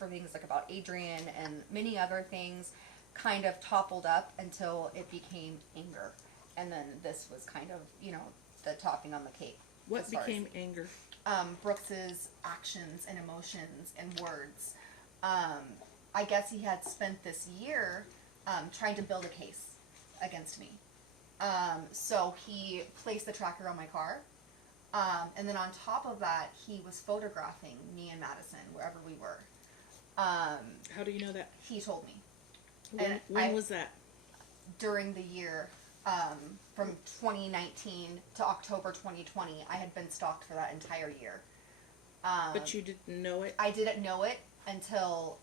for things like about Adrian and many other things kind of toppled up until it became anger. And then this was kind of, the topping on the cake. What became anger? Brooks's actions and emotions and words. I guess he had spent this year trying to build a case against me. So he placed the tracker on my car. And then on top of that, he was photographing me and Madison wherever we were. How do you know that? He told me. When was that? During the year, from 2019 to October 2020, I had been stalked for that entire year. But you didn't know it? I didn't know it until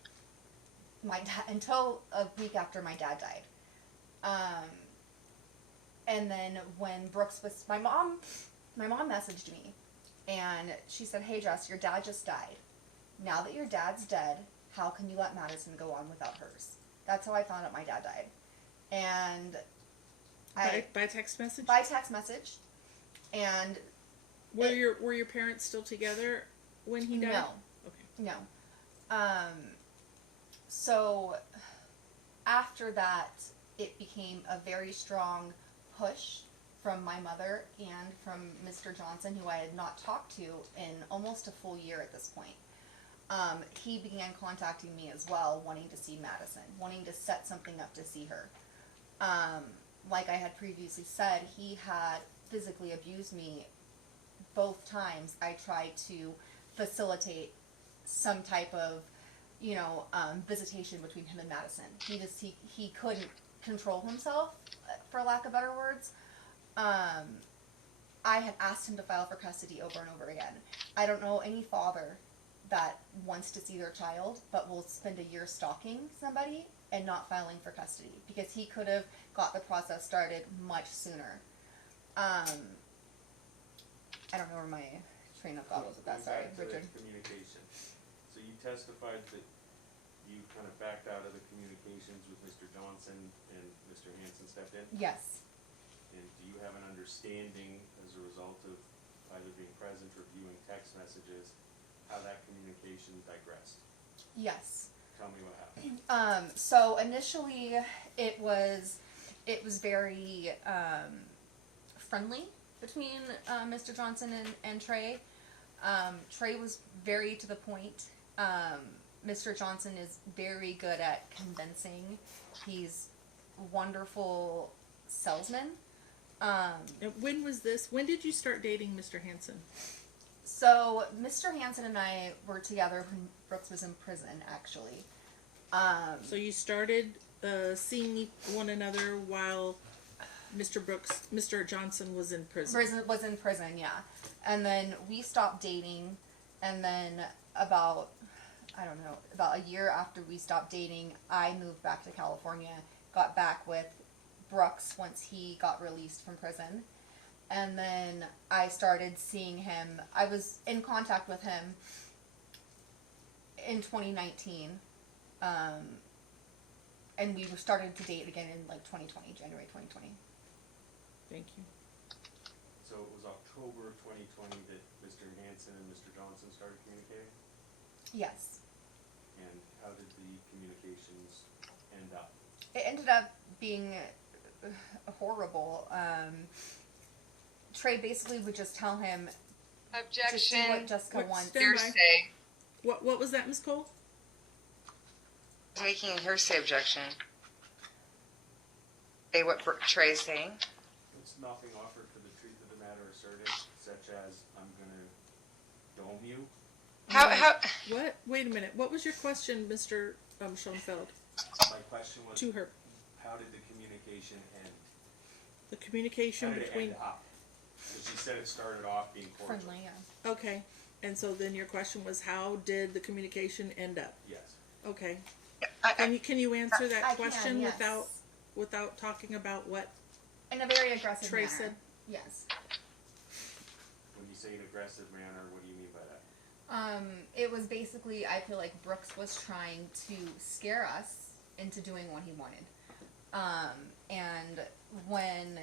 until a week after my dad died. And then when Brooks was, my mom messaged me, and she said, "Hey Jess, your dad just died. Now that your dad's dead, how can you let Madison go on without hers?" That's how I found out my dad died. And by text message? By text message. And were your parents still together when he died? No. Okay. No. So after that, it became a very strong push from my mother and from Mr. Johnson, who I had not talked to in almost a full year at this point. He began contacting me as well, wanting to see Madison, wanting to set something up to see her. Like I had previously said, he had physically abused me both times. I tried to facilitate some type of, visitation between him and Madison. He couldn't control himself, for lack of better words. I had asked him to file for custody over and over again. I don't know any father that wants to see their child but will spend a year stalking somebody and not filing for custody, because he could have got the process started much sooner. I don't know where my train of thought was with that. Sorry, Richard. Communication. So you testified that you kind of backed out of the communications with Mr. Johnson and Mr. Hansen stepped in? Yes. And do you have an understanding as a result of either being present or viewing text messages how that communication digressed? Yes. Tell me what happened. So initially it was very friendly between Mr. Johnson and Trey. Trey was very to the point. Mr. Johnson is very good at convincing. He's a wonderful salesman. When was this? When did you start dating Mr. Hansen? So Mr. Hansen and I were together when Brooks was in prison, actually. So you started seeing one another while Mr. Johnson was in prison. Was in prison, yeah. And then we stopped dating, and then about a year after we stopped dating, I moved back to California, got back with Brooks once he got released from prison. And then I started seeing him. I was in contact with him in 2019. And we started to date again in like 2020, January 2020. Thank you. So it was October 2020 that Mr. Hansen and Mr. Johnson started communicating? Yes. And how did the communications end up? It ended up being horrible. Trey basically would just tell him, Objection. Just do what Jessica wants. Hearsay. What was that, Ms. Cole? Taking a hearsay objection. Say what Trey's saying. It's nothing offered for the truth of the matter asserted, such as, I'm gonna dome you. How? What? Wait a minute. What was your question, Mr. Schoenfeld? My question was, To her. how did the communication end? The communication How did between... it end up? Because she said it started off being cordial. Friendly, yeah. Okay. And so then your question was, how did the communication end up? Yes. Okay. Can you answer that question yes. without talking about what In a very aggressive Trey manner. said? Yes. When you say an aggressive manner, what do you mean by that? It was basically, I feel like Brooks was trying to scare us into doing what he wanted. And when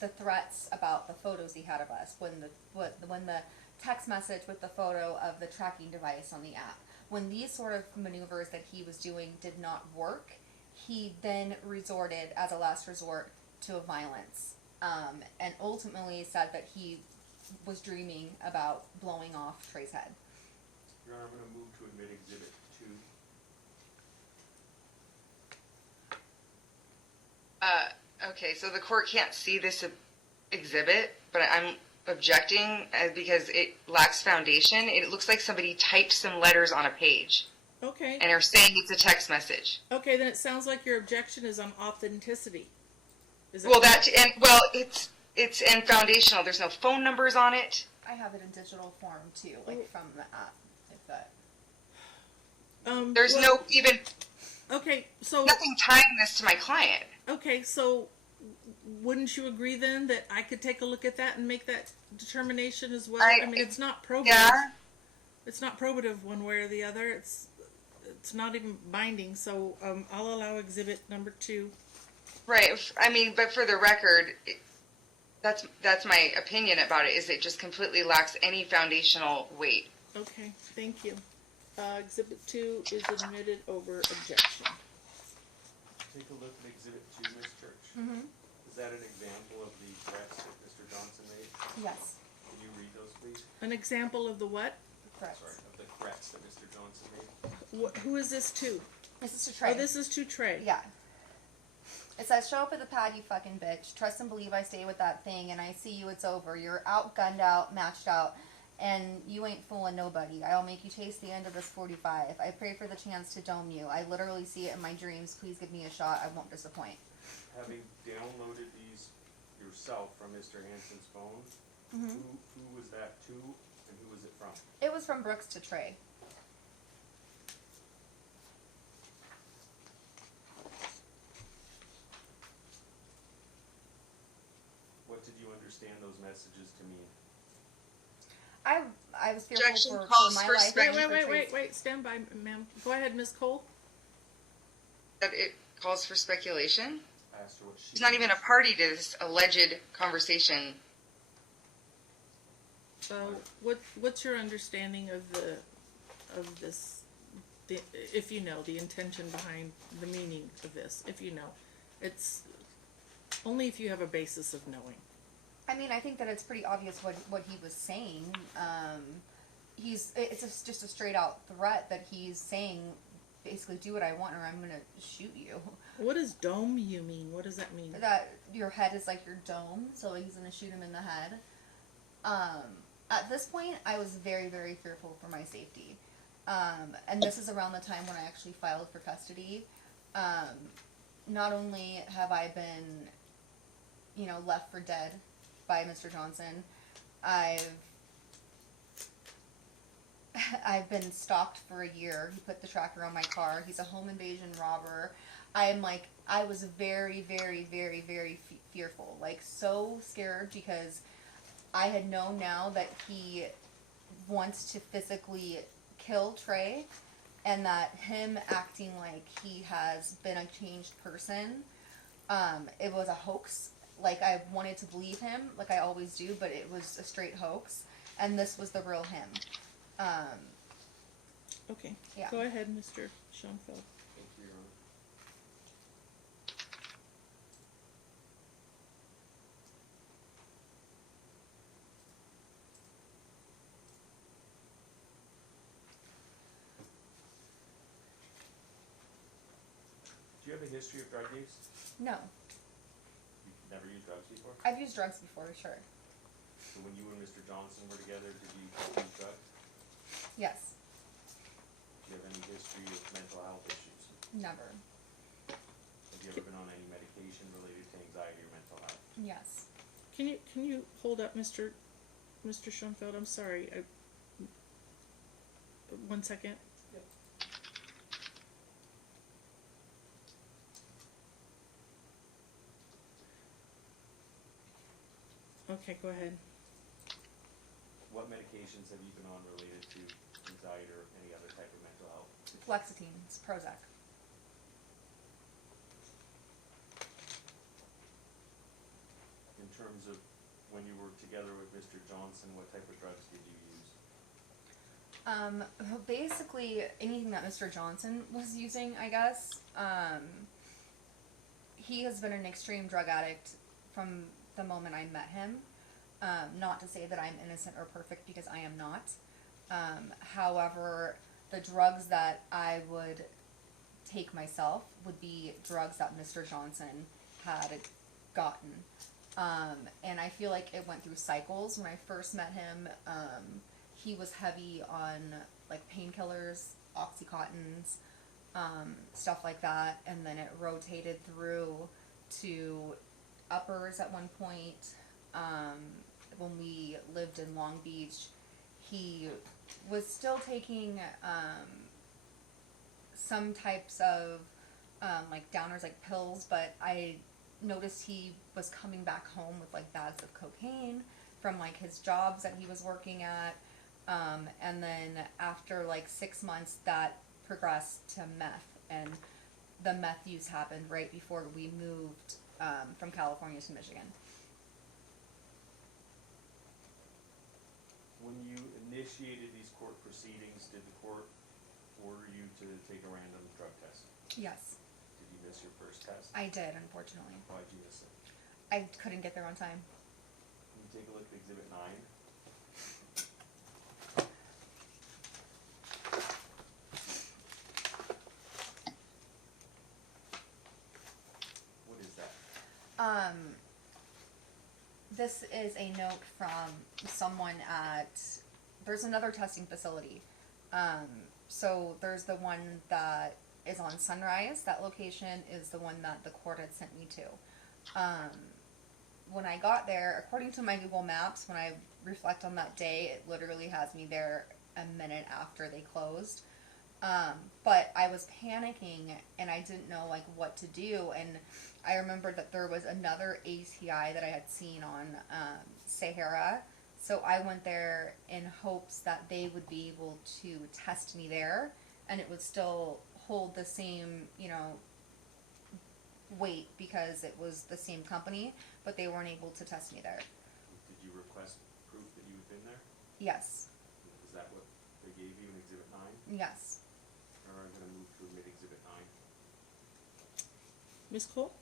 the threats about the photos he had of us, when the text message with the photo of the tracking device on the app, when these sort of maneuvers that he was doing did not work, he then resorted as a last resort to violence, and ultimately said that he was dreaming about blowing off Trey's head. Your Honor, I'm going to move to admit Exhibit 2. Okay, so the court can't see this exhibit, but I'm objecting because it lacks foundation. It looks like somebody typed some letters on a page Okay. and are saying it's a text message. Okay, then it sounds like your objection is on authenticity. Is it Well, it's and foundational. There's no phone numbers on it. I have it in digital form too, like from the app, if that. There's no even Okay, so nothing tying this to my client. okay, so wouldn't you agree then that I could take a look at that and make that determination as well? I mean, it's not probative. Yeah. It's not probative one way or the other. It's not even binding. So I'll allow exhibit number 2. Right. I mean, but for the record, that's my opinion about it. Is it just completely lacks any foundational weight? Okay, thank you. Exhibit 2 is admitted over objection. Take a look at Exhibit 2, Ms. Church. Mm-hmm. Is that an example of the threats that Mr. Johnson made? Yes. Can you read those, please? An example of the what? Correct. Sorry, of the threats that Mr. Johnson made? Who is this to? This is to Trey. Oh, this is to Trey. Yeah. It says, show up at the pad, you fucking bitch. Trust and believe I stay with that thing, and I see you, it's over. You're out, gunned out, matched out, and you ain't fooling nobody. I'll make you taste the end of this 45. I pray for the chance to dome you. I literally see it in my dreams. Please give me a shot. I won't disappoint. Having downloaded these yourself from Mr. Hanson's phone, Mm-hmm. who was that to, and who was it from? It was from Brooks to Trey. What did you understand those messages to mean? I was fearful Objection for calls my for life. Wait, and wait, for wait, Trey's. wait. Stand by, ma'am. Go ahead, Miss Cole. That it calls for speculation. I asked her what she. He's not even a party to this alleged conversation. So, what's your understanding of this? If you know the intention behind the meaning of this, if you know, it's only if you have a basis of knowing. I mean, I think that it's pretty obvious what he was saying. It's just a straight out threat that he's saying, basically, do what I want or I'm gonna shoot you. What does dome you mean? What does that mean? That your head is like your dome, so he's gonna shoot him in the head. At this point, I was very, very fearful for my safety. And this is around the time when I actually filed for custody. Not only have I been, left for dead by Mr. Johnson, I've been stalked for a year. He put the tracker on my car. He's a home invasion robber. I was very, very, very, very fearful. So scared because I had known now that he wants to physically kill Trey, and that him acting like he has been a changed person, it was a hoax. I wanted to believe him, like I always do, but it was a straight hoax, and this was the real him. Okay. Yeah. Go ahead, Mr. Schoenfeld. Thank you, Your Honor. Do you have a history of drug use? No. You've never used drugs before? I've used drugs before, sure. So when you and Mr. Johnson were together, did you use drugs? Yes. Do you have any history of mental health issues? Never. Have you ever been on any medication related to anxiety or mental health? Yes. Can you hold up, Mr. Schoenfeld? I'm sorry. 1 second. Yep. Okay, go ahead. What medications have you been on related to anxiety or any other type of mental health? Flexitine. It's Prozac. In terms of when you were together with Mr. Johnson, what type of drugs did you use? Basically anything that Mr. Johnson was using, I guess. He has been an extreme drug addict from the moment I met him. Not to say that I'm innocent or perfect, because I am not. However, the drugs that I would take myself would be drugs that Mr. Johnson had gotten. And I feel like it went through cycles. When I first met him, he was heavy on like painkillers, Oxycontins, stuff like that, and then it rotated through to uppers at one point. When we lived in Long Beach, he was still taking some types of like downers, like pills, but I noticed he was coming back home with like bags of cocaine from like his jobs that he was working at. And then after like 6 months, that progressed to meth, and the meth use happened right before we moved from California to Michigan. When you initiated these court proceedings, did the court order you to take a random drug test? Yes, Did you miss your first test? I did, unfortunately. Why'd you miss it? I couldn't get there on time. Can you take a look at Exhibit 9? What is that? This is a note from someone at, there's another testing facility. So there's the one that is on Sunrise. That location is the one that the court had sent me to. When I got there, according to my Google Maps, when I reflect on that day, it literally has me there a minute after they closed. But I was panicking and I didn't know like what to do, and I remembered that there was another ATI that I had seen on Sahara, so I went there in hopes that they would be able to test me there, and it would still hold the same, weight because it was the same company, but they weren't able to test me there. Did you request proof that you had been there? Yes. Is that what they gave you in Exhibit 9? Yes. Or I'm going to move to admit Exhibit 9. Ms. Cole?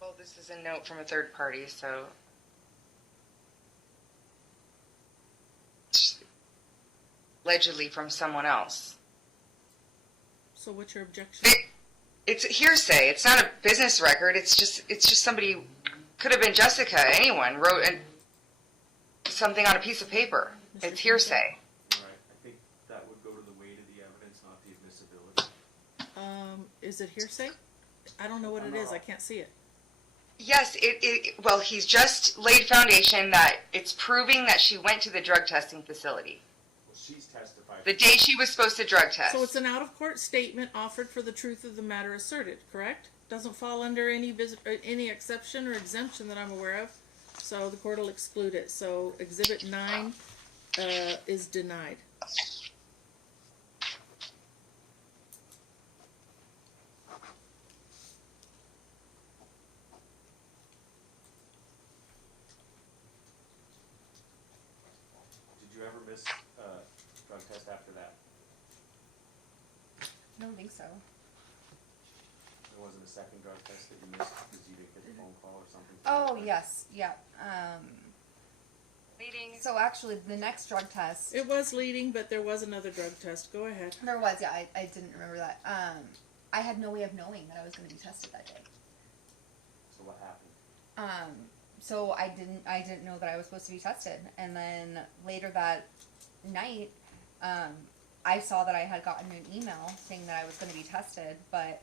Well, this is a note from a third party, so allegedly from someone else. So what's your objection? It's hearsay. It's not a business record. It's just somebody, could have been Jessica, anyone, wrote something on a piece of paper. Mr. It's hearsay. Right. I think that would go to the weight of the evidence, not the admissibility. Is it hearsay? I don't know what it is. I can't see it. Yes, well, he's just laid foundation that it's proving that she went to the drug testing facility Well, she's testified. the day she was supposed to drug test. So it's an out-of-court statement offered for the truth of the matter asserted, correct? Doesn't fall under any exception or exemption that I'm aware of, so the court will exclude it. So Exhibit 9 is denied. Did you ever miss a drug test after that? I don't think so. There wasn't a second drug test that you missed because you didn't get a phone call or something? Oh, yes, yeah. Meeting. So actually, the next drug test, It was leading, but there was another drug test. Go ahead. there was, yeah, I didn't remember that. I had no way of knowing that I was going to be tested that day. So what happened? So I didn't know that I was supposed to be tested, and then later that night, I saw that I had gotten an email saying that I was going to be tested, but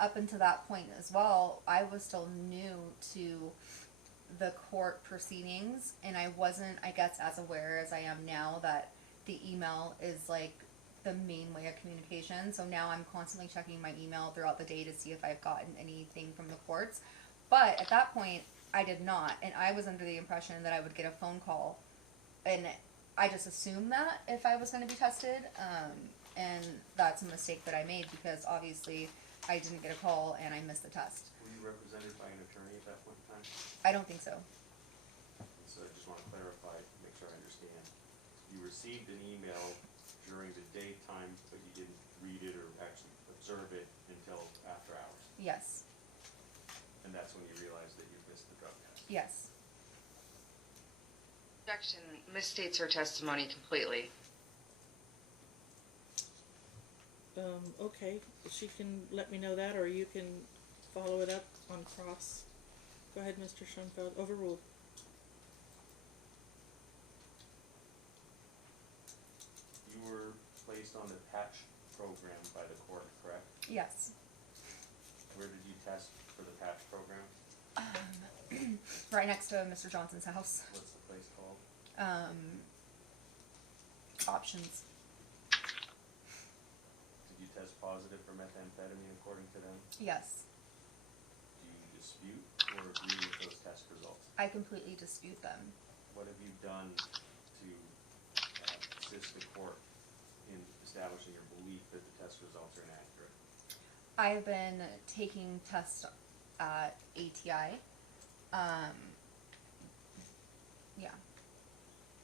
up until that point as well, I was still new to the court proceedings, and I wasn't, I guess, as aware as I am now that the email is like the main way of communication. So now I'm constantly checking my email throughout the day to see if I've gotten anything from the courts. But at that point, I did not, and I was under the impression that I would get a phone call, and I just assumed that if I was going to be tested, and that's a mistake that I made because obviously I didn't get a call and I missed the test. Were you represented by an attorney at that point in time? I don't think so. So I just want to clarify, make sure I understand. you received an email during the daytime, but you didn't read it or actually observe it until after hours. Yes. And that's when you realized that you missed the drug test. Yes. Objection misstates her testimony completely. Okay, she can let me know that, or you can follow it up on cross. Go ahead, Mr. Schoenfeld. Overruled. You were placed on the patch program by the court, correct? Yes. Where did you test for the patch program? Right next to Mr. Johnson's house. What's the place called? Options. Did you test positive for methamphetamine according to them? Yes. Do you dispute or agree with those test results? I completely dispute them. What have you done to assist the court in establishing your belief that the test results are inaccurate? I've been taking tests at ATI. Yeah.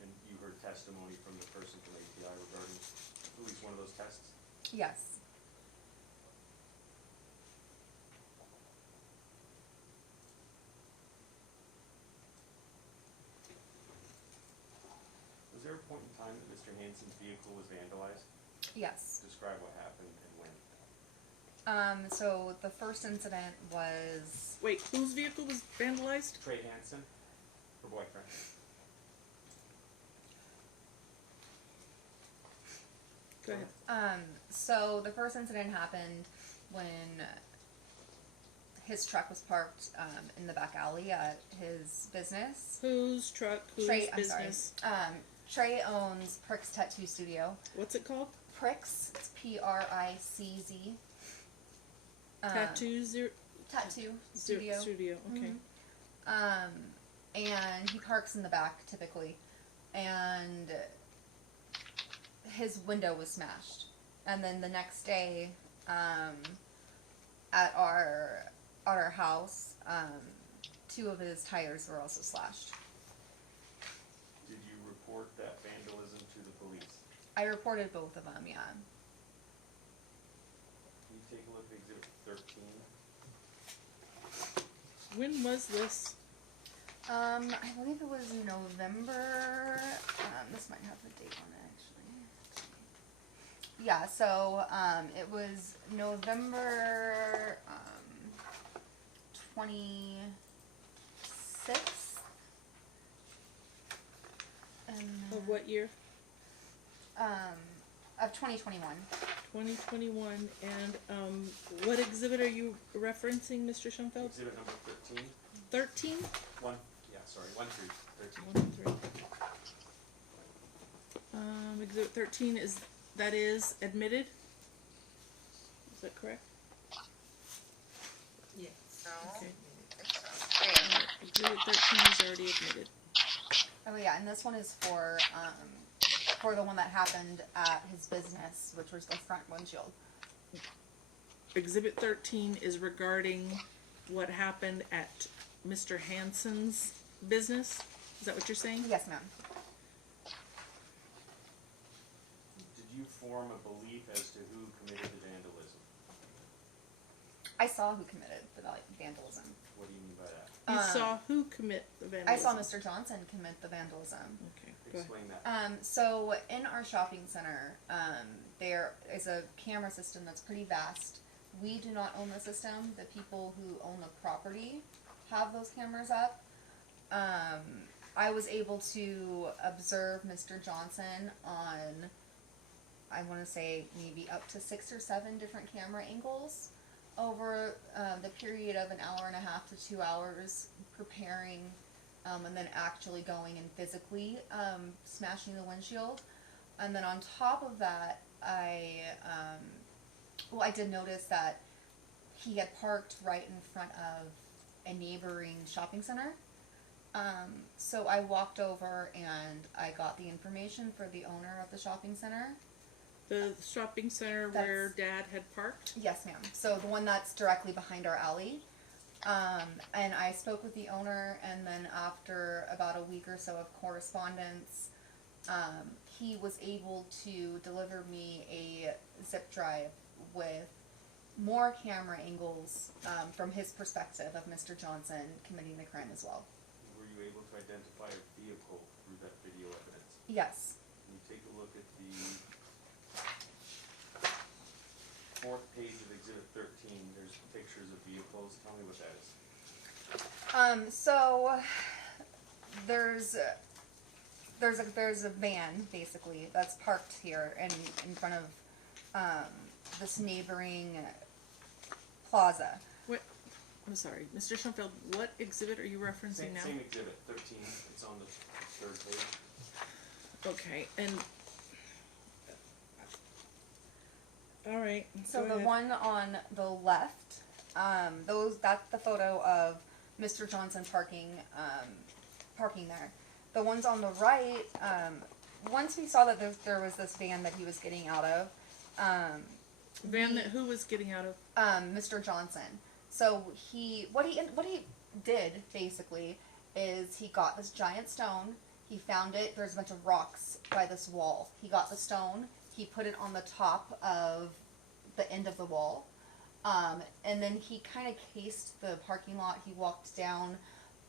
And you heard testimony from the person from ATI regarding at least one of those tests? Yes. Was there a point in time that Mr. Hansen's vehicle was vandalized? Yes. Describe what happened and when. So the first incident was, Wait, whose vehicle was vandalized? Trey Hansen, her boyfriend. Go ahead. so the first incident happened when his truck was parked, in the back alley at his business. Whose truck? Whose Trey, business? I'm sorry. Trey owns Pricks Tattoo Studio. What's it called? Pricks, it's Pricz. Tattoo Tattoo Studio. Studio. Okay. And he parks in the back typically, and his window was smashed. And then the next day, at our house, 2 of his tires were also slashed. Did you report that vandalism to the police? I reported both of them, yeah. Can you take a look at Exhibit 13? When was this? I believe it was November. This might have the date on it, actually. Yeah, so it was November 26th. Of what year? Of 2021. 2021. And what exhibit are you referencing, Mr. Schoenfeld? Exhibit number 13. 13? 1 through 13. 1 and 3. Exhibit 13 is admitted. Is that correct? Yes. No. Okay. Okay. Exhibit 13 is already admitted. Oh yeah, and this one is for the one that happened at his business, which was the front windshield. Exhibit 13 is regarding what happened at Mr. Hansen's business. Is that what you're saying? Yes, ma'am. Did you form a belief as to who committed the vandalism? I saw who committed the vandalism. What do you mean by that? You saw who commit the I vandalism? saw Mr. Johnson commit the vandalism. Okay, go ahead. Explain that. So in our shopping center, there is a camera system that's pretty vast. We do not own the system. The people who own the property have those cameras up. I was able to observe Mr. Johnson on, I want to say, maybe up to 6 or 7 different camera angles over the period of an hour and a half to 2 hours preparing, and then actually going and physically smashing the windshield. And then on top of that, I did notice that he had parked right in front of a neighboring shopping center. So I walked over and I got the information for the owner of the shopping center. The shopping center where Dad had parked? Yes, ma'am. So the one that's directly behind our alley. And I spoke with the owner, and then after about a week or so of correspondence, he was able to deliver me a zip drive with more camera angles from his perspective of Mr. Johnson committing the crime as well. Were you able to identify a vehicle through that video evidence? Yes. Can you take a look at the fourth page of Exhibit 13? There's pictures of vehicles. Tell me what that is. So there's a van basically that's parked here in front of this neighboring plaza. What? I'm sorry, Mr. Schoenfeld. What exhibit are you referencing now? Same Exhibit 13. It's on the third page. Okay, and all right. So go the ahead. one on the left, that's the photo of Mr. Johnson parking there. The ones on the right, once we saw that there was this van that he was getting out of, Van that who was getting out of? Mr. Johnson. So what he did basically is he got this giant stone. He found it. There's a bunch of rocks by this wall. He got the stone. He put it on the top of the end of the wall, and then he kind of cased the parking lot. He walked down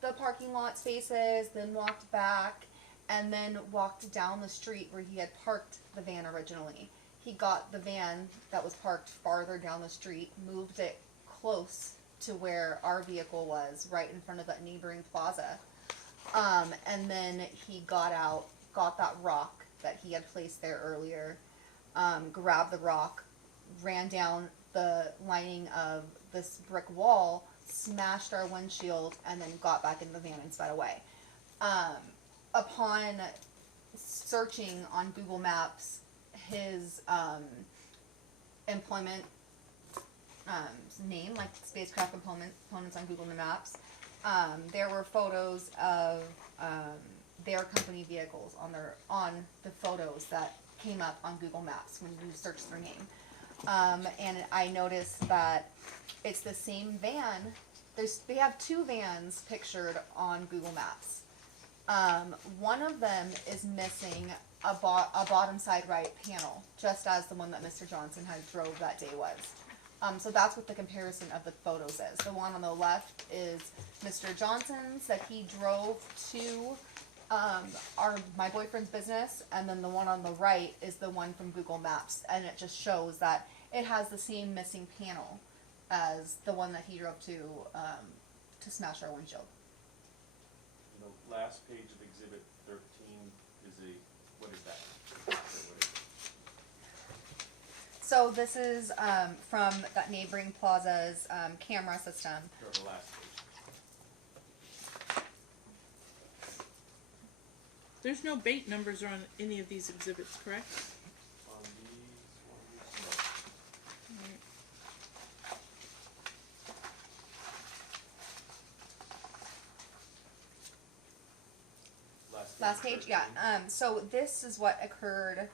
the parking lot spaces, then walked back, and then walked down the street where he had parked the van originally. He got the van that was parked farther down the street, moved it close to where our vehicle was, right in front of that neighboring plaza. And then he got out, got that rock that he had placed there earlier, grabbed the rock, ran down the lining of this brick wall, smashed our windshield, and then got back in the van and sped away. Upon searching on Google Maps his employment name, like spacecraft components on Google Maps, there were photos of their company vehicles on the photos that came up on Google Maps when you search their name. And I noticed that it's the same van. They have two vans pictured on Google Maps. One of them is missing a bottom side right panel, just as the one that Mr. Johnson had drove that day was. So that's what the comparison of the photos is. The one on the left is Mr. Johnson's that he drove to my boyfriend's business, and then the one on the right is the one from Google Maps, and it just shows that it has the same missing panel as the one that he drove to smash our windshield. The last page of Exhibit 13 is what is that? What is it? So this is from that neighboring plaza's camera system. Or the last page. There's no bait numbers on any of these exhibits, correct? On these ones, no. Last page, 13. yeah. So this is what occurred.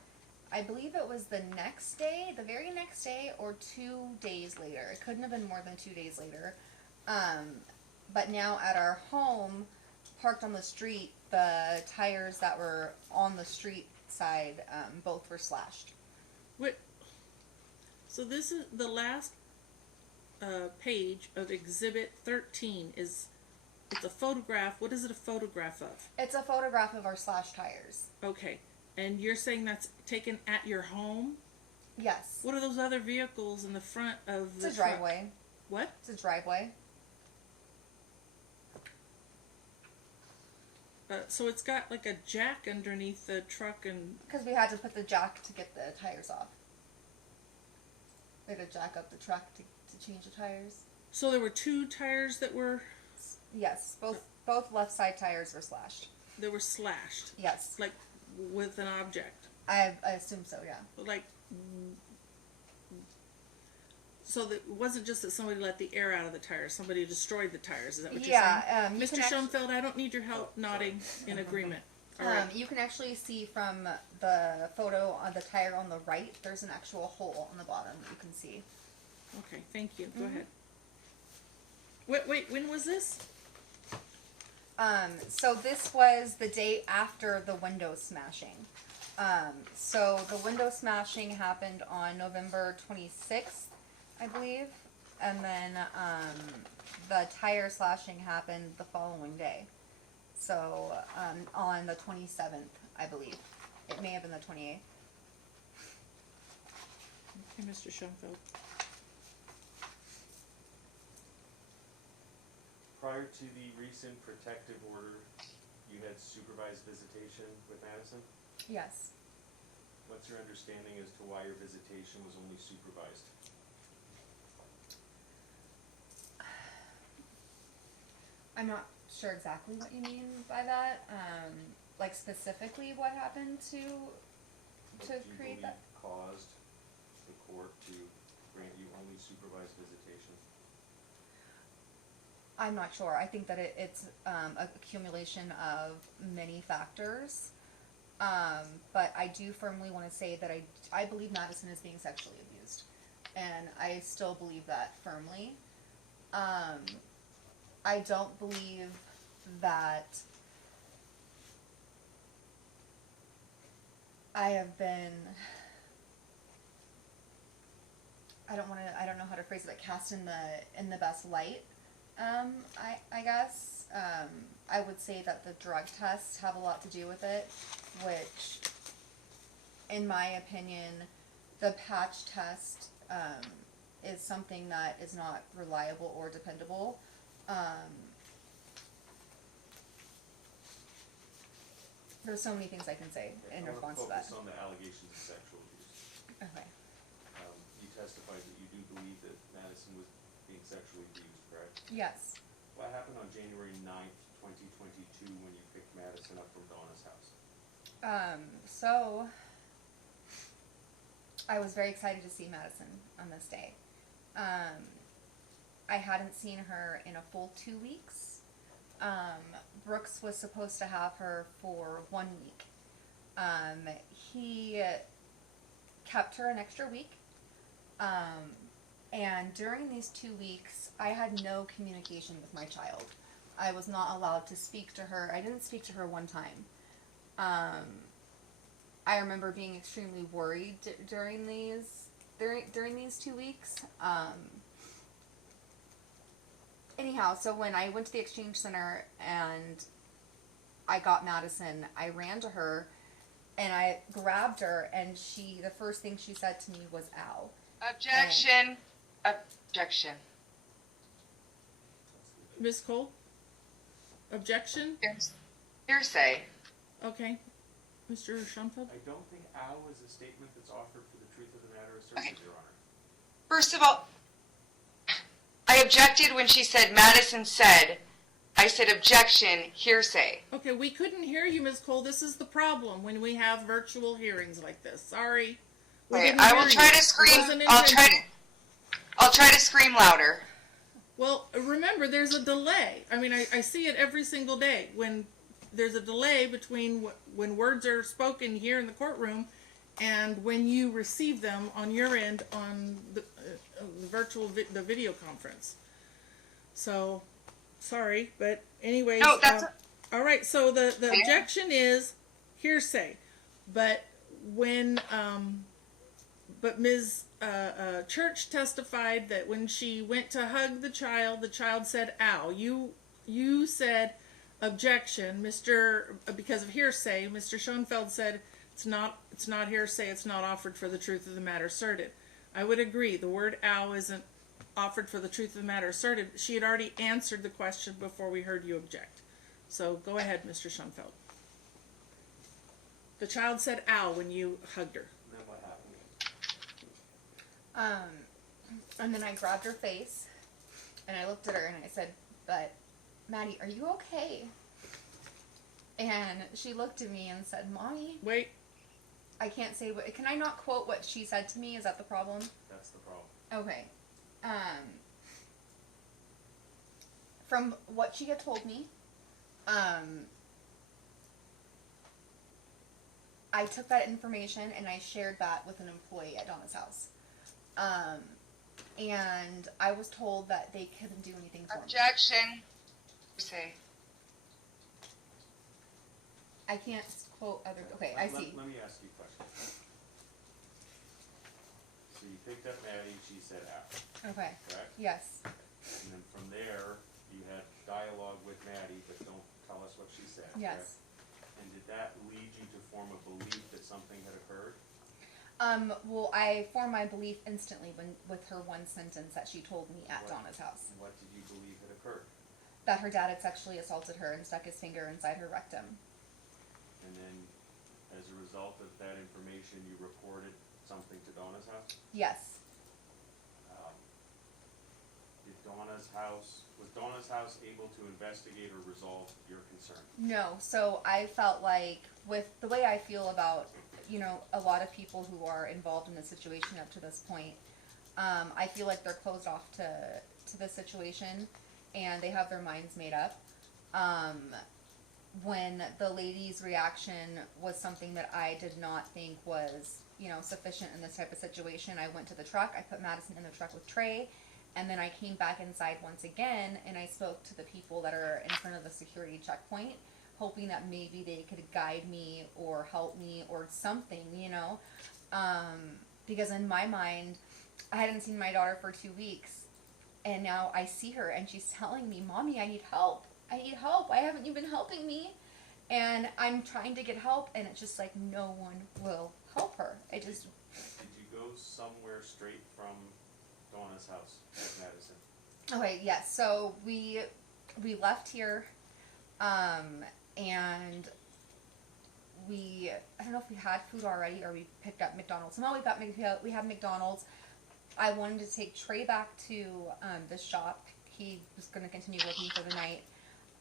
I believe it was the next day, the very next day, or 2 days later. It couldn't have been more than 2 days later. But now at our home, parked on the street, the tires that were on the street side, both were slashed. What? So this is the last page of Exhibit 13. It's a photograph. What is it a photograph of? It's a photograph of our slashed tires. Okay. And you're saying that's taken at your home? Yes. What are those other vehicles in the front of the It's a driveway. What? It's a driveway. So it's got like a jack underneath the truck and... Because we had to put the jack to get the tires off. We had to jack up the truck to change the tires. So there were 2 tires that were Yes, both left side tires were slashed. slashed. Yes. Like with an object. I assume so, yeah. Like... So that it wasn't just that somebody let the air out of the tires. Somebody destroyed the tires. Is that what you're saying? Yeah, you Mr. can Schoenfeld, I don't need your help nodding in agreement. All right. You can actually see from the photo on the tire on the right, there's an actual hole on the bottom that you can see. Okay, thank you. Go ahead. Wait, when was this? So this was the day after the window smashing. So the window smashing happened on November 26th, I believe, and then the tire slashing happened the following day. So on the 27th, I believe. It may have been the 28th. Okay, Mr. Schoenfeld. Prior to the recent protective order, you had supervised visitation with Madison? Yes. What's your understanding as to why your visitation was only supervised? I'm not sure exactly what you mean by that. Like specifically what happened to What do you create that? believe caused the court to grant you only supervised visitation? I'm not sure. I think that it's a accumulation of many factors. But I do firmly want to say that I believe Madison is being sexually abused. And I still believe that firmly. I don't believe that I have been, I don't know how to phrase it, like cast in the best light. I guess. I would say that the drug tests have a lot to do with it, which, in my opinion, the patch test is something that is not reliable or dependable. There's so many things I can say in response to that. I want to focus on the allegations of sexual abuse. Okay. You testified that you do believe that Madison was being sexually abused, correct? Yes. What happened on January 9th, 2022 when you picked Madison up from Donna's house? So I was very excited to see Madison on this day. I hadn't seen her in a full 2 weeks. Brooks was supposed to have her for 1 week. He kept her an extra week. And during these 2 weeks, I had no communication with my child. I was not allowed to speak to her. I didn't speak to her one time. I remember being extremely worried during these 2 weeks. Anyhow, so when I went to the exchange center and I got Madison, I ran to her and I grabbed her, and the first thing she said to me was, "Ow." Objection. Objection. Ms. Cole? Objection? Hearsay. Okay. Mr. Schoenfeld? I don't think "ow" is a statement that's offered for the truth of the matter asserted, Your Honor. First of all, I objected when she said Madison said. I said objection, hearsay. Okay, we couldn't hear you, Ms. Cole. This is the problem when we have virtual hearings like this. Sorry. We Okay, didn't I hear will try you. to It scream. wasn't I'll try to scream louder. Well, remember, there's a delay. I mean, I see it every single day. When there's a delay between when words are spoken here in the courtroom and when you receive them on your end on the the video conference. So, sorry, but anyways. No, that's all right. So the objection is hearsay, but when but Ms. Church testified that when she went to hug the child said, "Ow." You said objection, because of hearsay. Mr. Schoenfeld said it's not hearsay. It's not offered for the truth of the matter asserted. I would agree. The word "ow" isn't offered for the truth of the matter asserted. She had already answered the question before we heard you object. So go ahead, Mr. Schoenfeld. The child said "ow" when you hugged her. And then what happened? And then I grabbed her face, and I looked at her and I said, "But, Maddie, are you okay?" And she looked at me and said, "Mommy." Wait. I can't say what. Can I not quote what she said to me? Is that the problem? That's the problem. Okay. From what she had told me, I took that information and I shared that with an employee at Donna's house. And I was told that they couldn't do anything for me. objection. Hearsay. I can't quote other, okay, I see. Let me ask you a question. So you picked up Maddie and she said out, Okay, correct? yes, And then from there, you had dialogue with Maddie, but don't tell us what she said, correct? yes. And did that lead you to form a belief that something had occurred? Well, I formed my belief instantly with her one sentence that she told me at Donna's house. And what did you believe had occurred? That her dad had sexually assaulted her and stuck his finger inside her rectum. And then, as a result of that information, you reported something to Donna's house? Yes. Was Donna's house able to investigate or resolve your concern? No, so I felt like with the way I feel about, a lot of people who are involved in the situation up to this point, I feel like they're closed off to the situation and they have their minds made up. When the lady's reaction was something that I did not think was, sufficient in this type of situation, I went to the truck, I put Madison in the truck with Trey, and then I came back inside once again and I spoke to the people that are in front of the security checkpoint, hoping that maybe they could guide me or help me or something, because in my mind, I hadn't seen my daughter for 2 weeks, and now I see her and she's telling me, "Mommy, I need help. I need help. Why haven't you been helping me?" And I'm trying to get help, and it's just like no one will help her. Did you go somewhere straight from Donna's house at Madison? Okay, yes. So we left here, and I don't know if we had food already or we picked up McDonald's. Somehow we had McDonald's. I wanted to take Trey back to the shop. He was going to continue working for the night,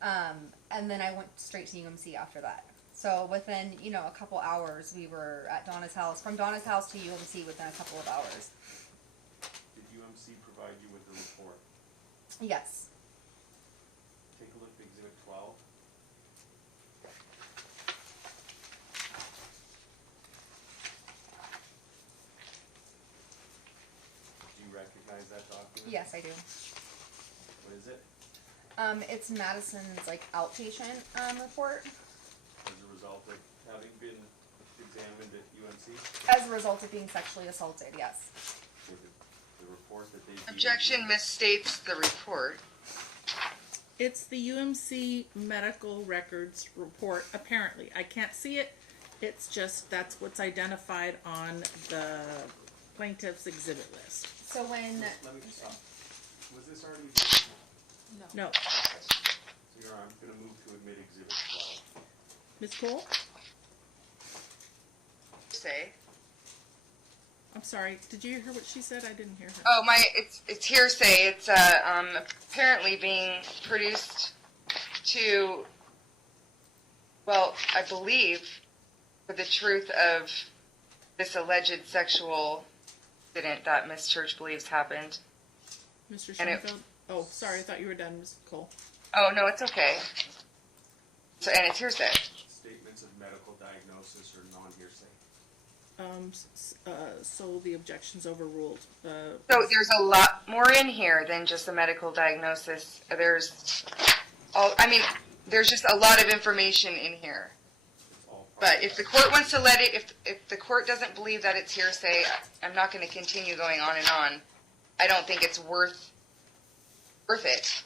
and then I went straight to UMC after that. So within a couple hours, we were at Donna's house. From Donna's house to UMC within a couple of hours. Did UMC provide you with a report? Yes. Take a look at Exhibit 12. Do you recognize that document? Yes, I do. What is it? It's Madison's outpatient report. As a result of having been examined at UMC? As a result of being sexually assaulted, yes. With the report that they gave you? Objection misstates the report. It's the UMC medical records report, apparently. I can't see it. It's just, that's what's identified on the plaintiff's exhibit list. So when... Let me stop. Was this already? No. So I'm going to move to admit Exhibit 12. Ms. Cole? Say. I'm sorry. Did you hear what she said? I didn't hear her. Oh, it's hearsay. It's apparently being produced to, well, I believe, for the truth of this alleged sexual incident that Miss Church believes happened. Mr. And it- Schoenfeld? Oh, sorry. I thought you were done, Ms. Cole. Oh, no, it's okay. So, and it's hearsay. Statements of medical diagnosis are non-hearsay. So the objection's overruled. So there's a lot more in here than just a medical diagnosis. There's just a lot of information in here. It's all part But of if the that. court wants to let it, if the court doesn't believe that it's hearsay, I'm not going to continue going on and on. I don't think it's worth it.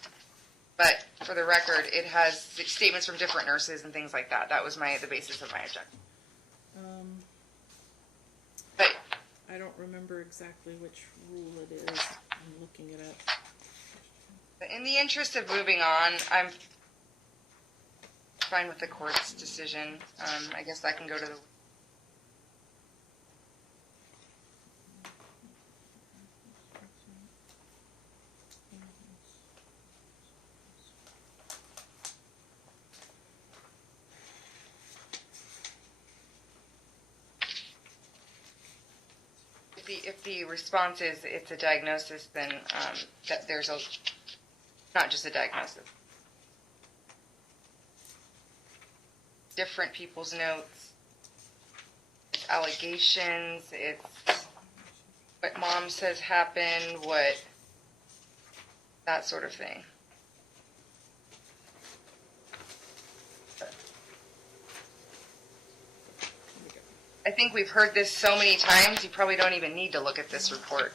But for the record, it has statements from different nurses and things like that. That was the basis of my objection. But I don't remember exactly which rule it is. I'm looking it up. But in the interest of moving on, I'm fine with the court's decision. I guess I can go to the... If the response is it's a diagnosis, then that there's not just a diagnosis. Different people's notes, it's allegations, it's what mom says happened, that sort of thing. I think we've heard this so many times, you probably don't even need to look at this report.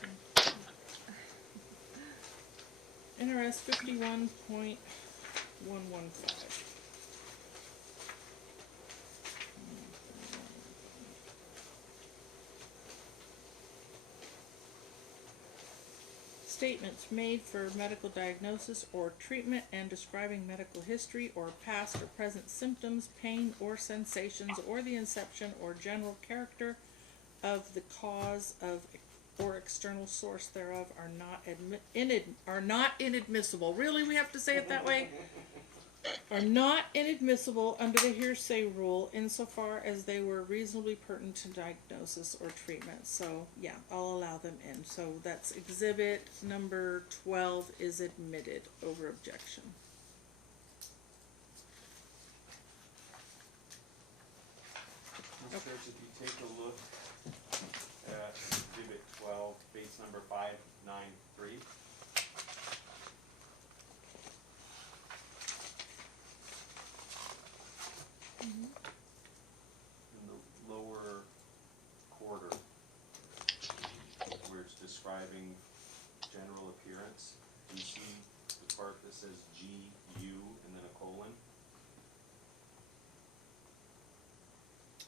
NRS 51.115. Statements made for medical diagnosis or treatment and describing medical history or past or present symptoms, pain or sensations, or the inception or general character of the cause of or external source thereof are not inadmissible. Really, we have to say it that way? Are not inadmissible under the hearsay rule insofar as they were reasonably pertinent to diagnosis or treatment. So, yeah, I'll allow them in. So that's exhibit number 12 is admitted over objection. Mr. Church, if you take a look at exhibit 12, base number 593. In the lower quarter, where it's describing general appearance, you see the part that says GU and then a colon.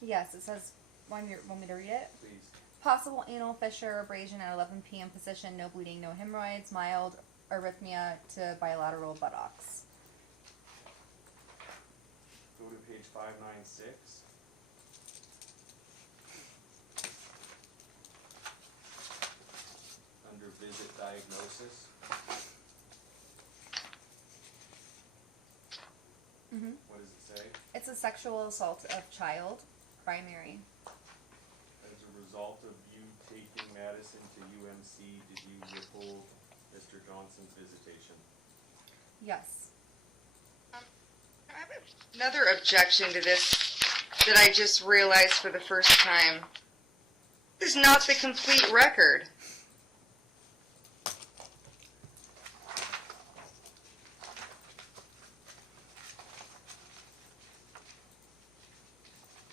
Yes, it says, want me to read it? Please. Possible anal fissure, abrasion at 11 p.m. position, no bleeding, no hemorrhoids, mild arrhythmia to bilateral buttocks. Go to page 596. Under visit diagnosis. Mm-hmm. What does it say? It's a sexual assault of child, primary. As a result of you taking Madison to UMC, did you withhold Mr. Johnson's visitation? Yes. I have another objection to this that I just realized for the first time. This is not the complete record.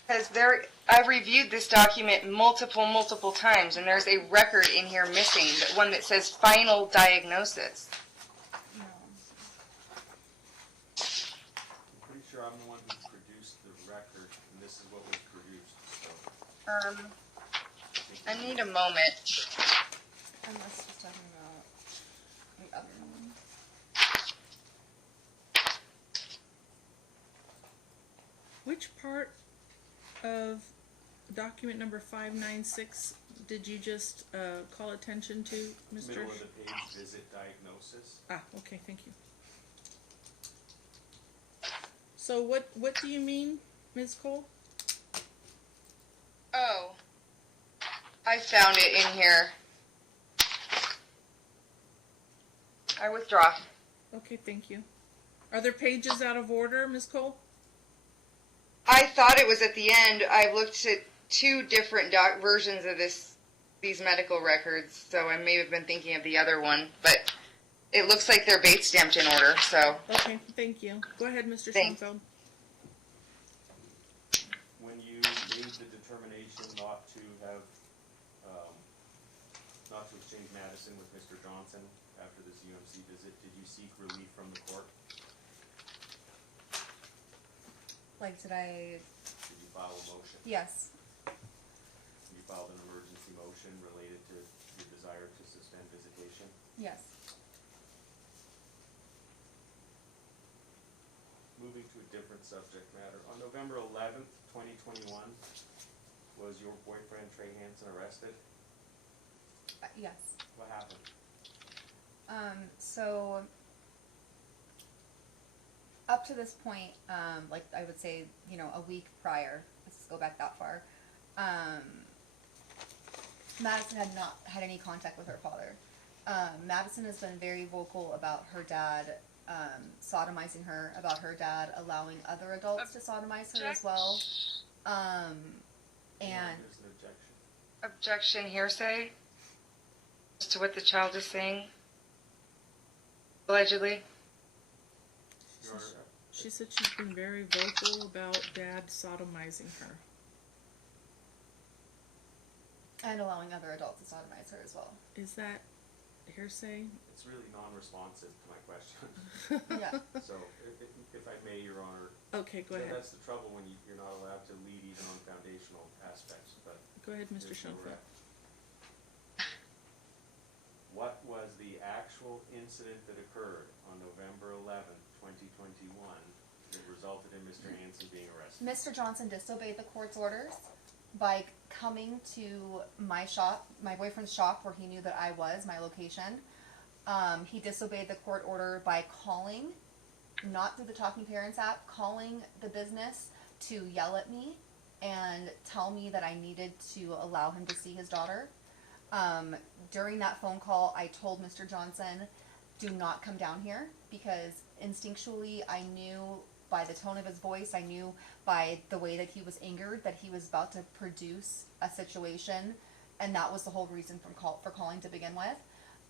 Because I've reviewed this document multiple times, and there's a record in here missing, that one that says final diagnosis. No. I'm pretty sure I'm the one who produced the record, and this is what was produced, so. I need a moment. Unless he's talking about the other one. Which part of document number 596 did you just call attention to, Mr. Middle of the page, visit diagnosis. Ah, okay, thank you. So what do you mean, Ms. Cole? Oh, I found it in here. I withdraw. Okay, thank you. Are there pages out of order, Ms. Cole? I thought it was at the end. I looked at two different versions of these medical records, so I may have been thinking of the other one, but it looks like they're bait stamped in order, so. Okay, thank you. Go ahead, Mr. Thanks. Schoenfeld. When you made the determination not to have, not to exchange Madison with Mr. Johnson after this UMC visit, did you seek relief from the court? Like, did I? Did you file a motion? Yes. You filed an emergency motion related to your desire to suspend visitation? Yes. Moving to a different subject matter. On November 11th, 2021, was your boyfriend Trey Hansen arrested? Yes. What happened? So up to this point, like I would say, a week prior, let's go back that far, Madison had not had any contact with her father. Madison has been very vocal about her dad sodomizing her, about her dad allowing other adults to sodomize her as well. And There's an objection. Objection, hearsay? As to what the child is saying? Allegedly? Your, She said she's been very vocal about dad sodomizing her. And allowing other adults to sodomize her as well. Is that hearsay? It's really non-responsive to my question. Yeah. So, if I may, Your Honor. Okay, go ahead. That's the trouble when you're not allowed to lead even on foundational aspects, but. Go ahead, Mr. here's where we're Schoenfeld. at. What was the actual incident that occurred on November 11th, 2021 that resulted in Mr. Hansen being arrested? Mr. Johnson disobeyed the court's orders by coming to my shop, my boyfriend's shop, where he knew that I was, my location. He disobeyed the court order by calling, not through the Talking Parents app, calling the business to yell at me and tell me that I needed to allow him to see his daughter. During that phone call, I told Mr. Johnson, do not come down here, because instinctually I knew by the tone of his voice, I knew by the way that he was angered that he was about to produce a situation, and that was the whole reason for calling to begin with.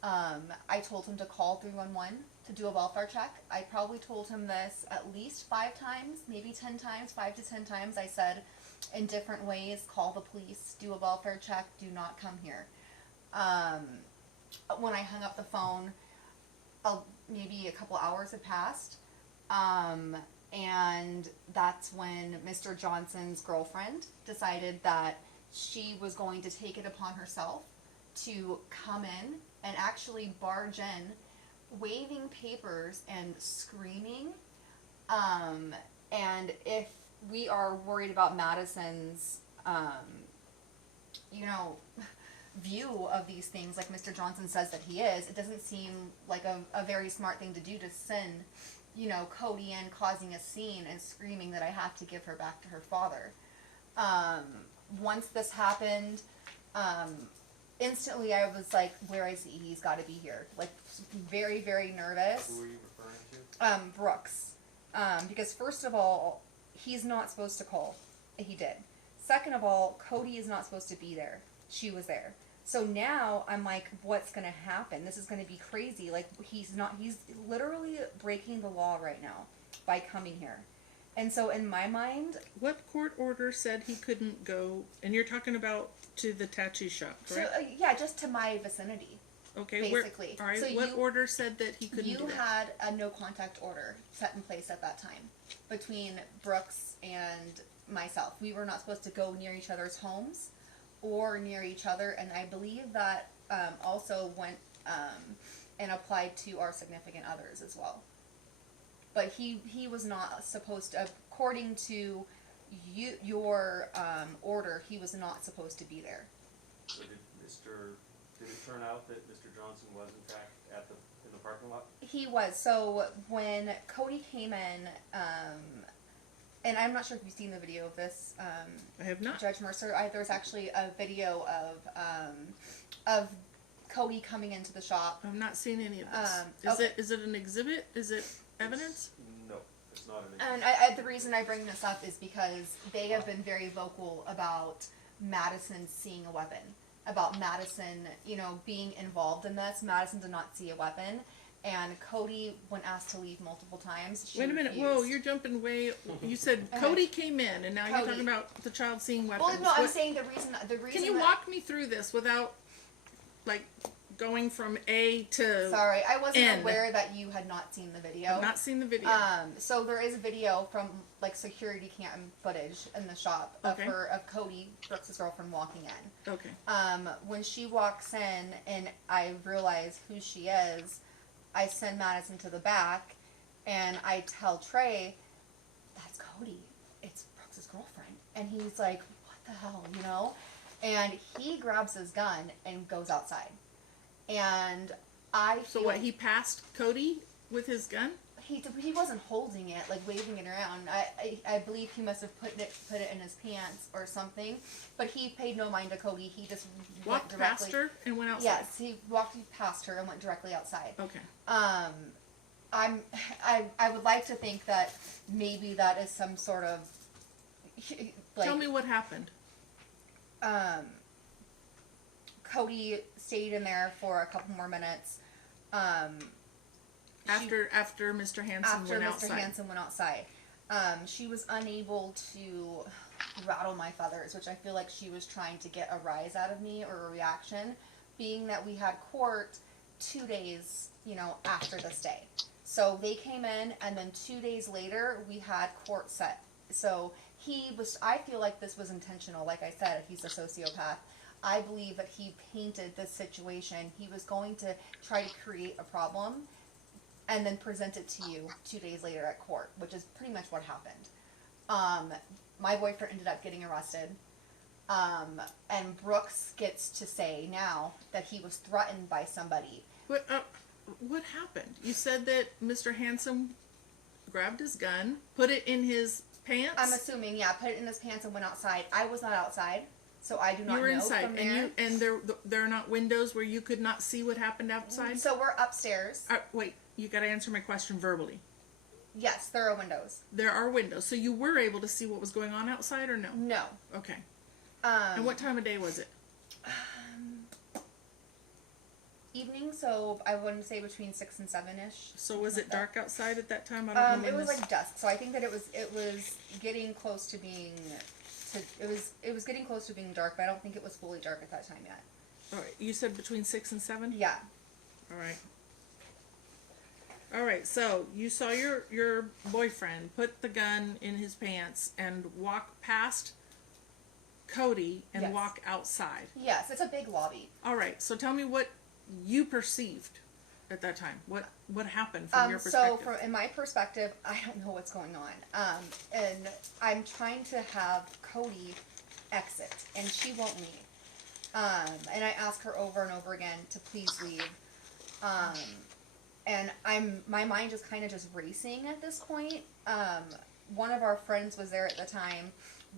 I told him to call 311 to do a welfare check. I probably told him this at least 5 times, maybe 10 times, 5 to 10 times. I said in different ways, call the police, do a welfare check, do not come here. When I hung up the phone, maybe a couple hours had passed, and that's when Mr. Johnson's girlfriend decided that she was going to take it upon herself to come in and actually barge in, waving papers and screaming. And if we are worried about Madison's, view of these things, like Mr. Johnson says that he is, it doesn't seem like a very smart thing to do, to send, Cody in causing a scene and screaming that I have to give her back to her father. Once this happened, instantly I was like, where is he? He's got to be here. Like, very, very nervous. Who are you referring to? Brooks. Because first of all, he's not supposed to call. He did. Second of all, Cody is not supposed to be there. She was there. So now I'm like, what's going to happen? This is going to be crazy. Like, he's literally breaking the law right now by coming here. And so in my mind... What court order said he couldn't go, and you're talking about to the tattoo shop, correct? yeah, just to my vicinity. Okay, basically. All right, So what order said that he couldn't do You that? had a no contact order set in place at that time between Brooks and myself. We were not supposed to go near each other's homes or near each other, and I believe that also went and applied to our significant others as well. But he was not supposed to, according to your order, he was not supposed to be there. So did it turn out that Mr. Johnson was in fact in the parking lot? He was. So when Cody came in, and I'm not sure if you've seen the video of this. I have not. Judge Mercer. There's actually a video of Cody coming into the shop. I've not seen any of this. Okay. Is it an exhibit? Is it evidence? No, it's not an And the reason I bring this up is because they have been very vocal about Madison seeing a weapon, about Madison, being involved in this. Madison did not see a weapon, and Cody, when asked to leave multiple times, she Wait a minute. refused. Whoa, you're jumping way. You said Okay. Cody came in, and now you're Cody. talking about the child seeing weapons. Well, no, I'm What- saying the reason. Can you that, walk me through this without, like, going from A to... Sorry, I wasn't N. aware that you had not seen the video. I've not seen the video. So there is a video from like security cam footage in the shop of Okay. of Cody, Brooks' girlfriend, walking in. Okay. When she walks in and I realize who she is, I send Madison to the back, and I tell Trey, "That's Cody. It's Brooks' girlfriend." And he's like, "What the hell?" And he grabs his gun and goes outside. And I So feel what, he passed Cody with his gun? he wasn't holding it, like waving it around. I believe he must have put it in his pants or something. But he paid no mind to Cody. He just Walked went directly. past her and went outside? Yes, he walked past her and went directly outside. Okay. I would like to think that maybe that is some sort of like. Tell me what happened. Cody stayed in there for a couple more minutes. After Mr. Hansen After went Mr. outside. Hansen went outside. She was unable to, rattle my feathers, which I feel like she was trying to get a rise out of me or a reaction, being that we had court 2 days, after this day. So they came in, and then 2 days later, we had court set. So I feel like this was intentional. Like I said, he's a sociopath. I believe that he painted this situation. He was going to try to create a problem and then present it to you 2 days later at court, which is pretty much what happened. My boyfriend ended up getting arrested. And Brooks gets to say now that he was threatened by somebody. What happened? You said that Mr. Handsome grabbed his gun, put it in his pants. I'm assuming, yeah, put it in his pants and went outside. I was not outside, so I do not know. You were inside, from there. and there are not windows where you could not see what happened outside. So we're upstairs. Wait, you got to answer my question verbally. Yes, there are windows. There are windows, so you were able to see what was going on outside, or no? No. Okay. And what time of day was it? Evening, so I wouldn't say between 6 and 7-ish. So was it dark outside at that time? I don't know. It when was this... like dusk, so I think that it was getting close to being it was getting close to being dark, but I don't think it was fully dark at that time yet. All right, you said between 6 and 7? Yeah. All right. All right, so you saw your boyfriend put the gun in his pants and walk past Cody and Yes. walk outside. Yes, it's a big lobby. All right, so tell me what you perceived at that time. What happened from your perspective? So in my perspective, I don't know what's going on. And I'm trying to have Cody exit, and she won't leave. And I ask her over and over again to please leave. And my mind is kind of just racing at this point. One of our friends was there at the time.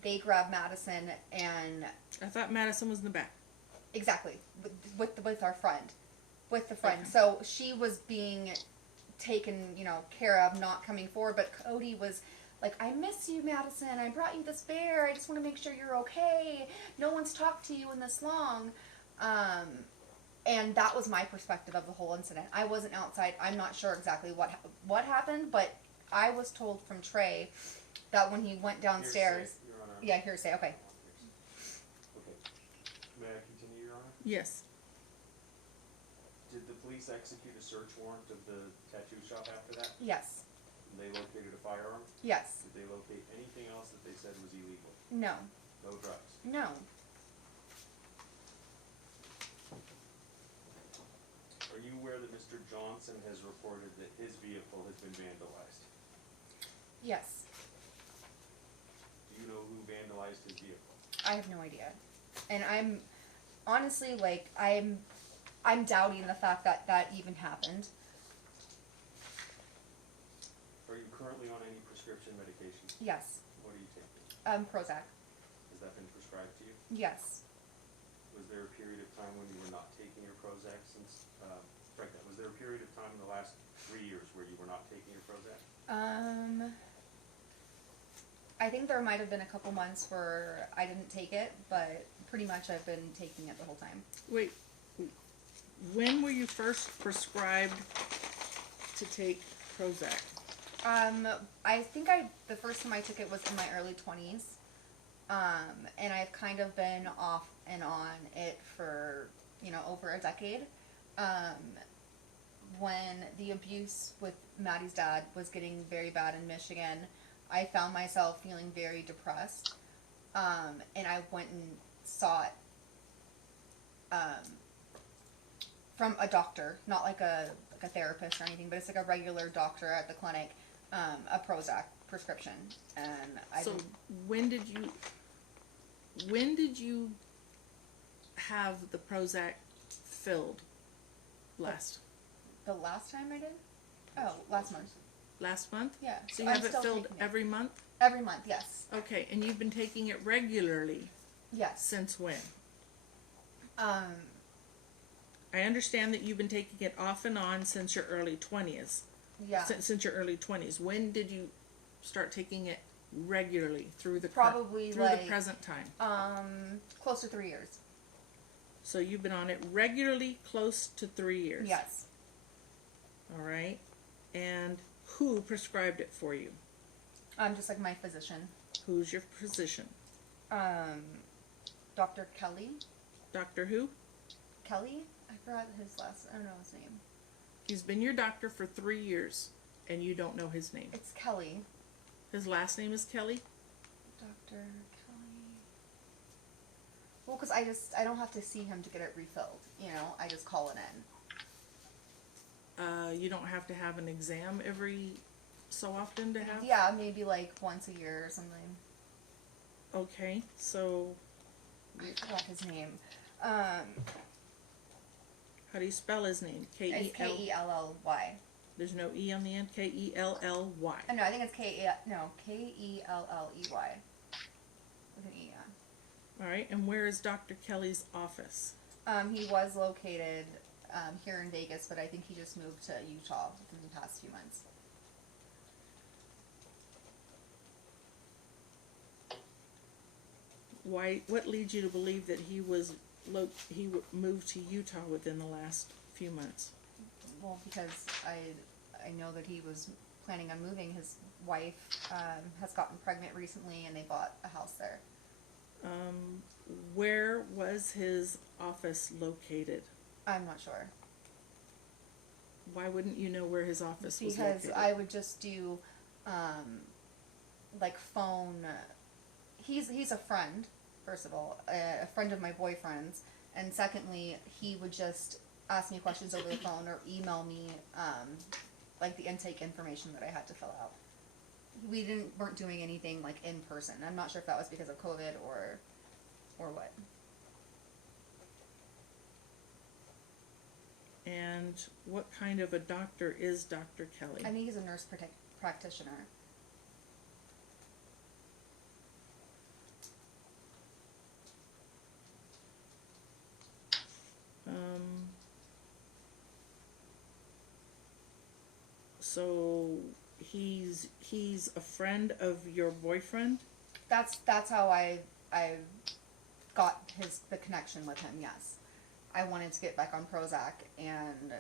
They grabbed Madison, and I thought Madison was in the back. exactly with our friend, with the friend. Okay. So she was being taken, care of, not coming forward. But Cody was like, "I miss you, Madison. I brought you this bear. I just want to make sure you're okay. No one's talked to you in this long." And that was my perspective of the whole incident. I wasn't outside. I'm not sure exactly what happened, but I was told from Trey that when he went downstairs. Hearsay, Your Honor. Yeah, hearsay. Okay. Okay. May I continue, Your Honor? Yes. Did the police execute a search warrant of the tattoo shop after that? Yes. They located a firearm? Yes. Did they locate anything else that they said was illegal? No. No drugs? No. Are you aware that Mr. Johnson has reported that his vehicle has been vandalized? Yes. Do you know who vandalized his vehicle? I have no idea. And I'm honestly I'm doubting the fact that that even happened. Are you currently on any prescription medication? Yes. What are you taking? Prozac. Has that been prescribed to you? Yes. Was there a period of time when you were not taking your Prozac since, was there a period of time in the last 3 years where you were not taking your Prozac? I think there might have been a couple months where I didn't take it, but pretty much I've been taking it the whole time. Wait. When were you first prescribed to take Prozac? I think the first time I took it was in my early 20s. And I've kind of been off and on it for, over a decade. When the abuse with Maddie's dad was getting very bad in Michigan, I found myself feeling very depressed. And I went and sought, from a doctor, not like a therapist or anything, but it's like a regular doctor at the clinic, a Prozac prescription. And So when did you have the Prozac filled last? The last time I did? Oh, last month. Last month? Yeah. So you I'm have it still filled taking it. every month? Every month, yes. Okay, and you've been taking it regularly Yes. since when? I I understand that you've been taking it off and on since your early 20s. yeah. Since your early 20s. When did you start taking it regularly through the Probably through like the present time? Close to 3 years. So you've been on it regularly close to 3 years. Yes. All right. And who prescribed it for you? Just like my physician. Who's your physician? Dr. Kelly. Doctor who? Kelly? I forgot I don't know his name. He's been your doctor for 3 years, and you don't know his name. It's Kelly. His last name is Kelly? Dr. Kelly. Well, because I don't have to see him to get it refilled. You know, I just call it in. You don't have to have an exam every so often to have? Yeah, maybe like once a year or something. Okay, so I forgot his name. how do you spell his name? It's K-E-L... Kellly. There's no E on the end? K-E-L-L-Y. No, I think it's Kelley. With an E on. Alright, and where is Dr. Kelly's office? He was located here in Vegas, but I think he just moved to Utah within the past few months. What leads you to believe that he moved to Utah within the last few months? Well, because I know that he was planning on moving. His wife has gotten pregnant recently, and they bought a house there. Where was his office located? I'm not sure. Why wouldn't you know where his office was located? Because I would just do, like phone. He's a friend, first of all, a friend of my boyfriend's, and secondly, he would just ask me questions over the phone or email me, like the intake information that I had to fill out. We weren't doing anything like in person. I'm not sure if that was because of COVID or what. And what kind of a doctor is Dr. Kelly? I think he's a nurse practitioner. So he's a friend of your boyfriend? That's how I got the connection with him. Yes, I wanted to get back on Prozac, and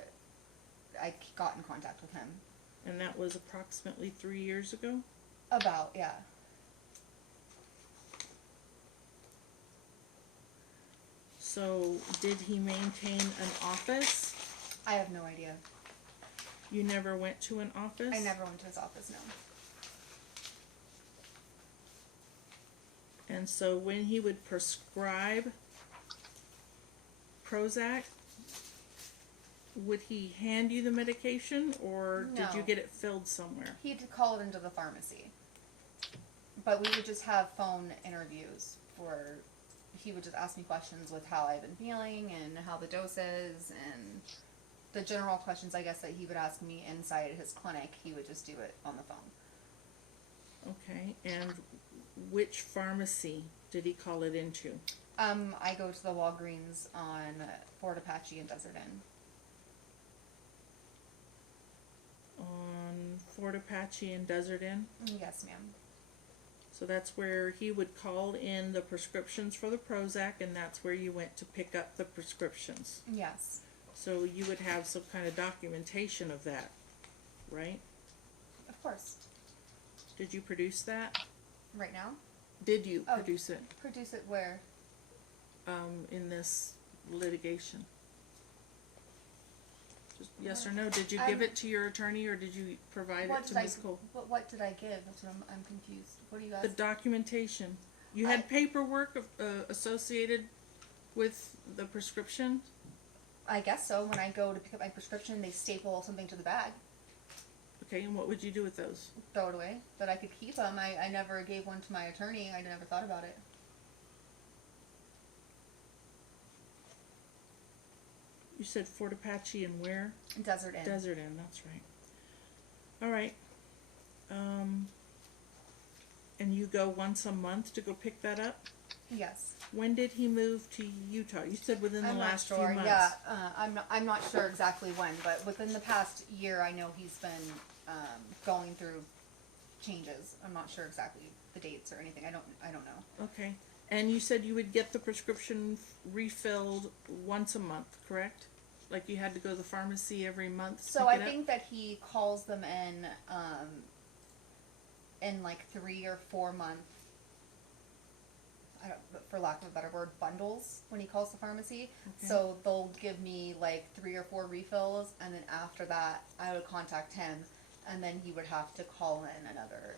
I got in contact with him. And that was approximately 3 years ago? About, yeah. So did he maintain an office? I have no idea. You never went to an office? I never went to his office, no. And so when he would prescribe Prozac, would he hand you the medication, or did you No. get it filled somewhere? He'd call it into the pharmacy. But we would just have phone interviews he would just ask me questions with how I've been feeling and how the dose is, and the general questions, I guess, that he would ask me inside his clinic, he would just do it on the phone. Okay, and which pharmacy did he call it into? I go to the Walgreens on Fort Apache and Desert Inn. On Fort Apache and Desert Inn? Yes, ma'am. So that's where he would call in the prescriptions for the Prozac, and that's where you went to pick up the prescriptions. Yes. So you would have some kind of documentation of that, right? Of course. Did you produce that? Right now? Did you Oh. produce it Produce it where? in this litigation? Just yes or no. Did you I'm- give it to your attorney, or did you provide it to Ms. Cole? What did I give? That's what I'm confused. What do you The guys? documentation. You had paperwork associated with the prescription? I guess so. When I go to pick up my prescription, they staple something to the bag. Okay, and what would you do with those? Throw it away. But I could keep them. I never gave one to my attorney. I never thought about it. You said Fort Apache and where? Desert Inn. Desert Inn, that's right. All right. And you go once a month to go pick that up? Yes. When did he move to Utah? You said within the I'm not last sure. few months. Yeah, I'm not sure exactly when, but within the past year, I know he's been going through changes. I'm not sure exactly the dates or anything. I don't know. Okay. And you said you would get the prescription refilled once a month, correct? Like you had to go to the pharmacy every month to So pick I it up? think that he calls them in like 3 or 4 month. for lack of a better word, bundles when he calls the pharmacy. Okay. So they'll give me like 3 or 4 refills, and then after that, I would contact him, and then he would have to call in another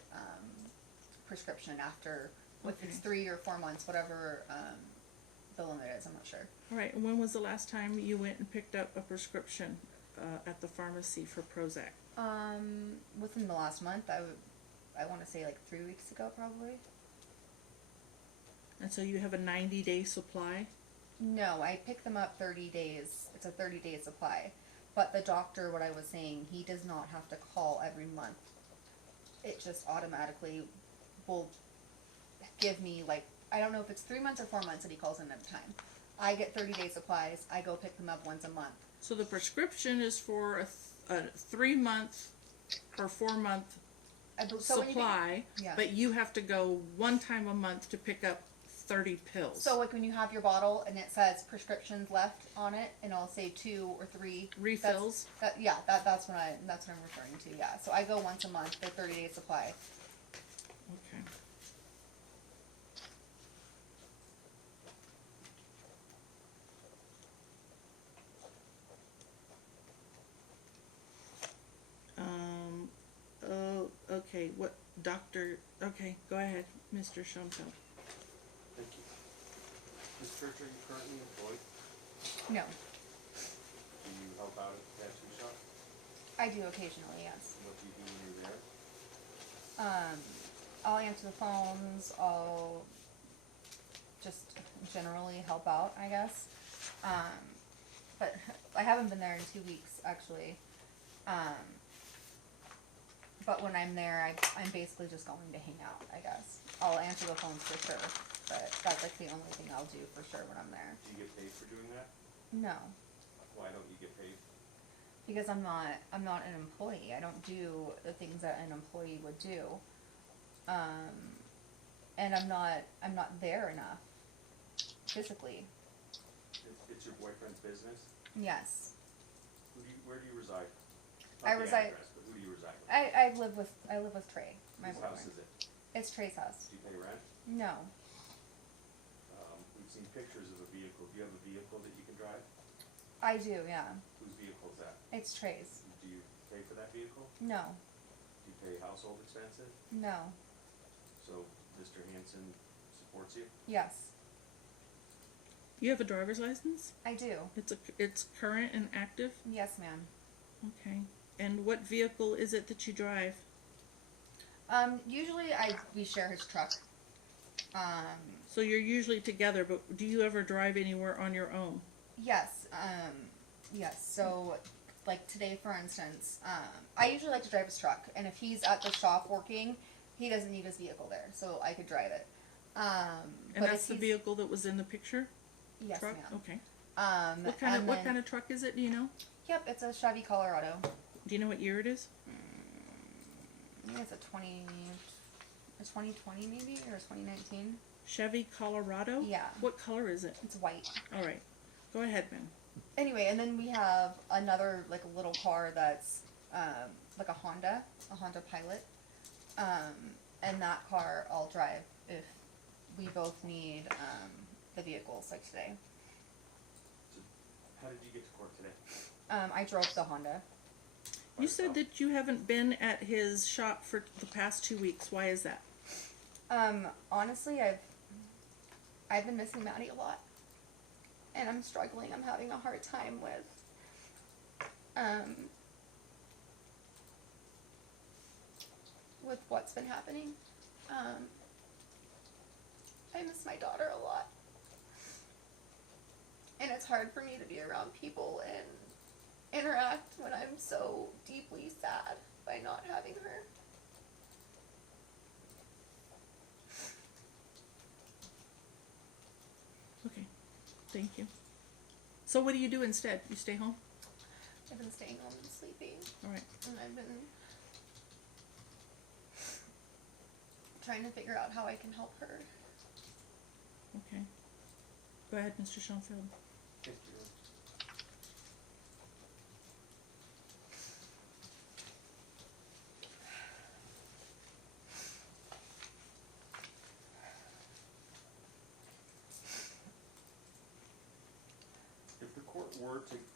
prescription after, if it's Okay. 3 or 4 months, whatever the limit is. I'm not sure. All right, and when was the last time you went and picked up a prescription at the pharmacy for Prozac? Within the last month, I want to say like 3 weeks ago, probably. And so you have a 90-day supply? No, I pick them up 30 days. It's a 30-day supply. But the doctor, what I was saying, he does not have to call every month. It just automatically will give me, like, I don't know if it's 3 months or 4 months that he calls in at a time. I get 30-day supplies. I go pick them up once a month. So the prescription is for a 3-month or 4-month So when you supply, yeah. but you have to go 1 time a month to pick up 30 pills. So like when you have your bottle and it says prescriptions left on it, and I'll say 2 or 3 refills? That's what I'm referring to. Yeah. So I go once a month. They're 30-day supply. Okay. Oh, okay, what, doctor, okay, go ahead, Mr. Schoenfeld. Thank you. Ms. Church, are you currently employed? No, Do you help out at the tattoo shop? I do occasionally. Yes. What do you do when you're there? I'll answer the phones. I'll just generally help out, I guess. But I haven't been there in 2 weeks, actually. But when I'm there, I'm basically just going to hang out, I guess. I'll answer the phones for sure, but that's like the only thing I'll do for sure when I'm there. Do you get paid for doing that? No, Why don't you get paid? because I'm not an employee. I don't do the things that an employee would do. And I'm not there enough physically. It's your boyfriend's business? Yes. Where do you reside? I Not the reside- address, but who do you reside with? I live with Trey, my Whose house boyfriend. is it? It's Trey's house. Do you pay rent? No. We've seen pictures of a vehicle. Do you have a vehicle that you can drive? I do, yeah. Whose vehicle is that? It's Trey's. Do you pay for that vehicle? No. Do you pay household expenses? No. So Mr. Hanson supports you? Yes. You have a driver's license? I do. It's current and active? Yes, ma'am. Okay. And what vehicle is it that you drive? Usually we share his truck. So you're usually together, but do you ever drive anywhere on your own? Yes. Yes. So, like today, for instance, I usually like to drive his truck, and if he's at the shop working, he doesn't need his vehicle there, so I could drive it. And but that's if the he's- vehicle that was in the picture? Yes, Truck? ma'am. Okay. What What kind of truck is it? Do you know? Yep, it's a Chevy Colorado. Do you know what year it is? I think it's a 2020 maybe, or 2019. Chevy Colorado? Yeah. What color is it? It's white. All right. Go ahead, ma'am. Anyway, and then we have another like a little car that's like a Honda Pilot, and that car I'll drive if we both need the vehicles like today. So how did you get to court today? I drove the Honda. You said that you haven't been at his shop for the past 2 weeks. Why is that? Honestly, I've been missing Maddie a lot, and I'm struggling. I'm having a hard time with what's been happening. I miss my daughter a lot, and it's hard for me to be around people and interact when I'm so deeply sad by not having her. Okay. Thank you. So what do you do instead? You stay home? I've been staying home and sleeping, All right. and I've been trying to figure out how I can help her. Okay. Go ahead, Mr. Schoenfeld. Thank you. were to